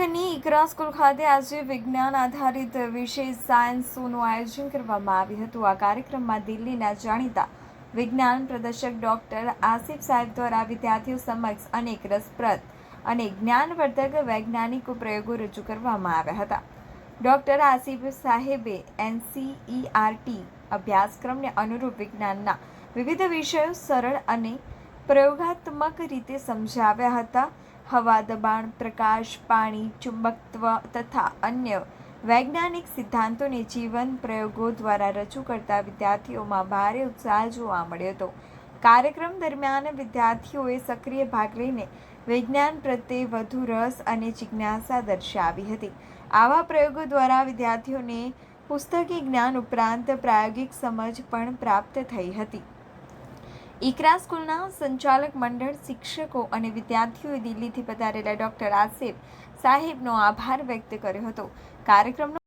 જામનગરની ઇકરા સ્કૂલ ખાતે આજે વિજ્ઞાન આધારિત વિશેષ સાયન્સ શોનું આયોજન કરવામાં આવ્યું હતું। આ કાર્યક્રમમાં દિલ્હીના જાણીતા વિજ્ઞાન પ્રદર્શક ડોક્ટર આસિફ સાહેબ દ્વારા વિદ્યાર્થીઓ સમક્ષ અનેક રસપ્રદ અને જ્ઞાનવર્ધક વૈજ્ઞાનિક પ્રયોગો રજૂ કરવામાં આવ્યા હતા। ડોક્ટર આસિફ સાહેબે એનસીઈઆરટી અભ્યાસક્રમને અનુરૂપ વિજ્ઞાનના વિવિધ વિષયો સરળ અને પ્રયોગાત્મક રીતે સમજાવ્યા હતા। હવા, દબાણ, પ્રકાશ, પાણી, ચુંબકત્વ તથા અન્ય વૈજ્ઞાનિક સિદ્ધાંતોને જીવંત પ્રયોગો દ્વારા રજૂ કરતા વિદ્યાર્થીઓમાં ભારે ઉત્સાહ જોવા મળ્યો હતો। કાર્યક્રમ દરમિયાન વિદ્યાર્થીઓએ સક્રિય ભાગ લઈને વિજ્ઞાન પ્રત્યે વધુ રસ અને જિજ્ઞાસા દર્શાવી હતી। આવા પ્રયોગો દ્વારા વિદ્યાર્થીઓને પુસ્તકી જ્ઞાન ઉપરાંત પ્રાયોગિક સમજ પણ પ્રાપ્ત થઈ હતી। ઇકરા સ્કૂલના સંચાલક મંડળ, શિક્ષકો અને વિદ્યાર્થીઓએ દિલ્હીથી પધારેલા ડોક્ટર આસિફ સાહેબનો આભાર વ્યક્ત કર્યો હતો। કાર્યક્રમનો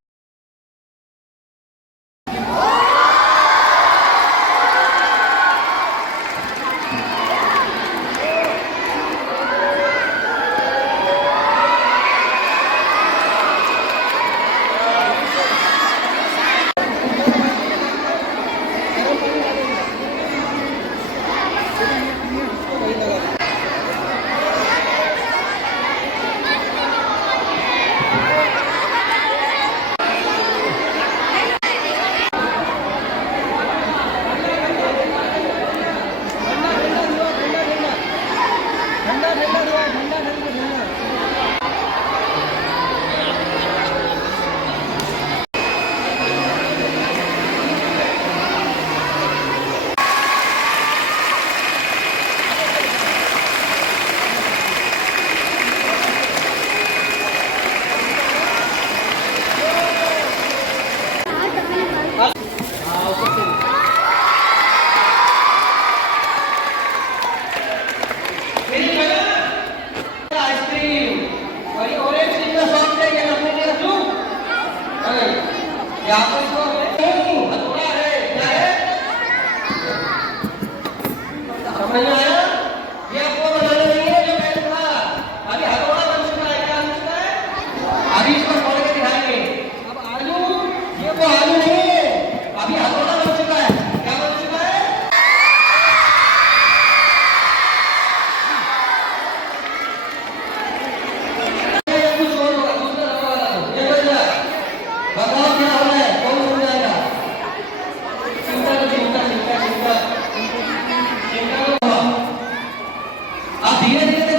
धीरे धीरे